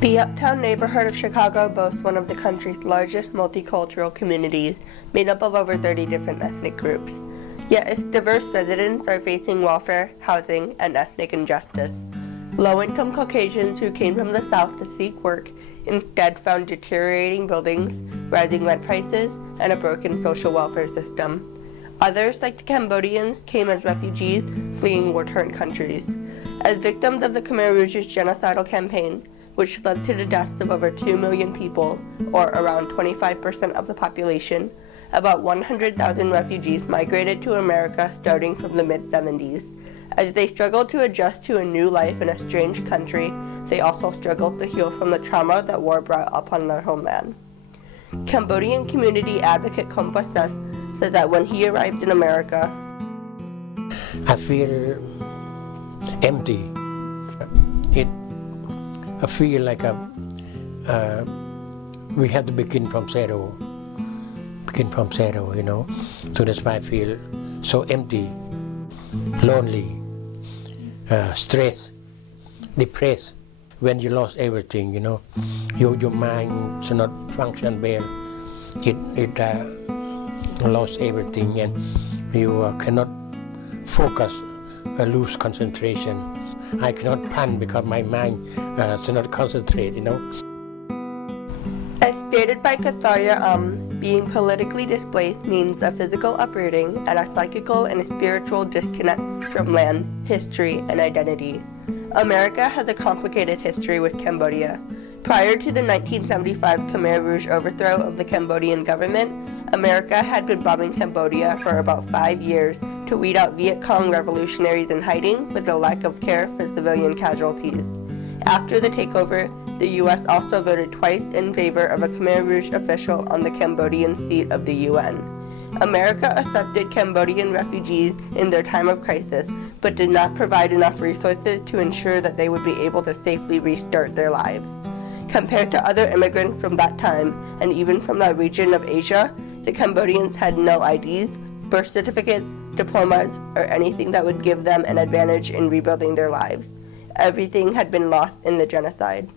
The Uptown neighborhood of Chicago boasts one of the country's largest multicultural communities, made up of over 30 different ethnic groups. Yet its diverse residents are facing welfare, housing, and ethnic injustice. Low-income Caucasians who came from the South to seek work instead found deteriorating buildings, rising rent prices, and a broken social welfare system. Others, like the Cambodians, came as refugees fleeing war-torn countries. As victims of the Khmer Rouge's genocidal campaign, which led to the deaths of over 2 million people, or around 25% of the population, about 100,000 refugees migrated to America starting from the mid-70s. As they struggled to adjust to a new life in a strange country, they also struggled to heal from the trauma that war brought upon their homeland. Cambodian community advocate Kompa said that when he arrived in America, I feel empty. I feel like we have to begin from zero, you know. So that's why I feel so empty, lonely, stressed, depressed. When you lost everything, you know, your mind should not function well. It lost everything, and you cannot focus, lose concentration. I cannot plan because my mind should not concentrate, you know. As stated by Katharya, being politically displaced means a physical uprooting and a psychical and spiritual disconnect from land, history, and identity. America has a complicated history with Cambodia. Prior to the 1975 Khmer Rouge overthrow of the Cambodian government, America had been bombing Cambodia for about 5 years to weed out Viet Cong revolutionaries in hiding with a lack of care for civilian casualties. After the takeover, the U.S. also voted twice in favor of a Khmer Rouge official on the Cambodian seat of the UN. America accepted Cambodian refugees in their time of crisis, but did not provide enough resources to ensure that they would be able to safely restart their lives. Compared to other immigrants from that time, and even from that region of Asia, the Cambodians had no IDs, birth certificates, diplomas, or anything that would give them an advantage in rebuilding their lives. Everything had been lost in the genocide.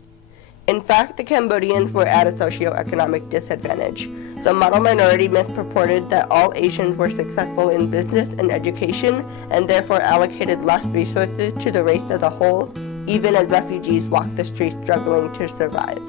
In fact, the Cambodians were at a socioeconomic disadvantage. The model minority myth purported that all Asians were successful in business and education, and therefore allocated less resources to the race as a whole, even as refugees walked the streets struggling to survive.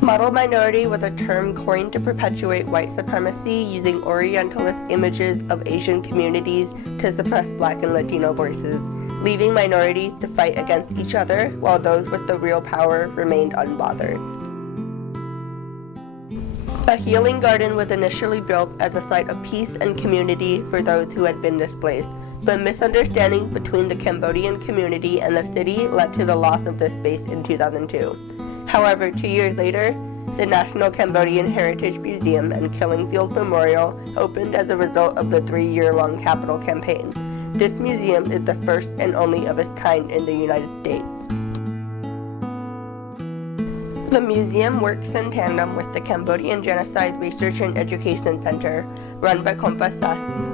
Model minority was a term coined to perpetuate white supremacy using Orientalist images of Asian communities to suppress Black and Latino voices, leaving minorities to fight against each other while those with the real power remained unbothered. A healing garden was initially built as a site of peace and community for those who had been displaced, but misunderstandings between the Cambodian community and the city led to the loss of this space in 2002. However, 2 years later, the National Cambodian Heritage Museum and Killing Fields Memorial opened as a result of the 3-year-long capital campaign. This museum is the first and only of its kind in the United States. The museum works in tandem with the Cambodian Genocide Research and Education Center, run by Kompa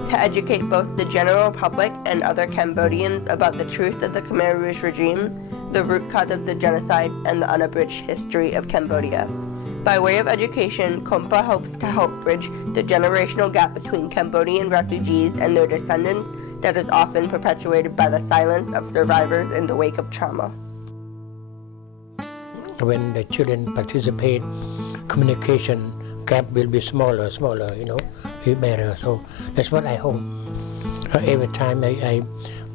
to educate both the general public and other Cambodians about the truth of the Khmer Rouge regime, the root cause of the genocide, and the unabridged history of Cambodia. By way of education, Kompa hopes to help bridge the generational gap between Cambodian refugees and their descendants that is often perpetuated by the silence of survivors in the wake of trauma. When the children participate, communication gap will be smaller, you know, better. So that's what I hope. Every time I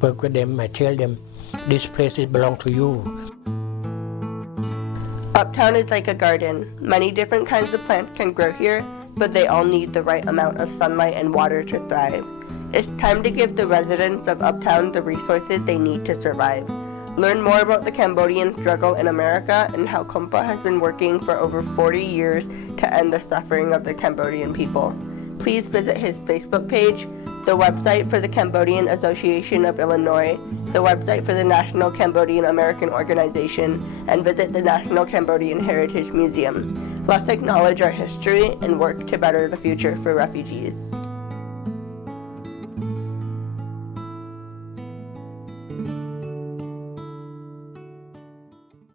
work with them, I tell them, this place belongs to you. Uptown is like a garden. Many different kinds of plants can grow here, but they all need the right amount of sunlight and water to thrive. It's time to give the residents of Uptown the resources they need to survive. Learn more about the Cambodian struggle in America and how Kompa has been working for over 40 years to end the suffering of the Cambodian people. Please visit his Facebook page, the website for the Cambodian Association of Illinois, the website for the National Cambodian American Organization, and visit the National Cambodian Heritage Museum. Let's acknowledge our history and work to better the future for refugees.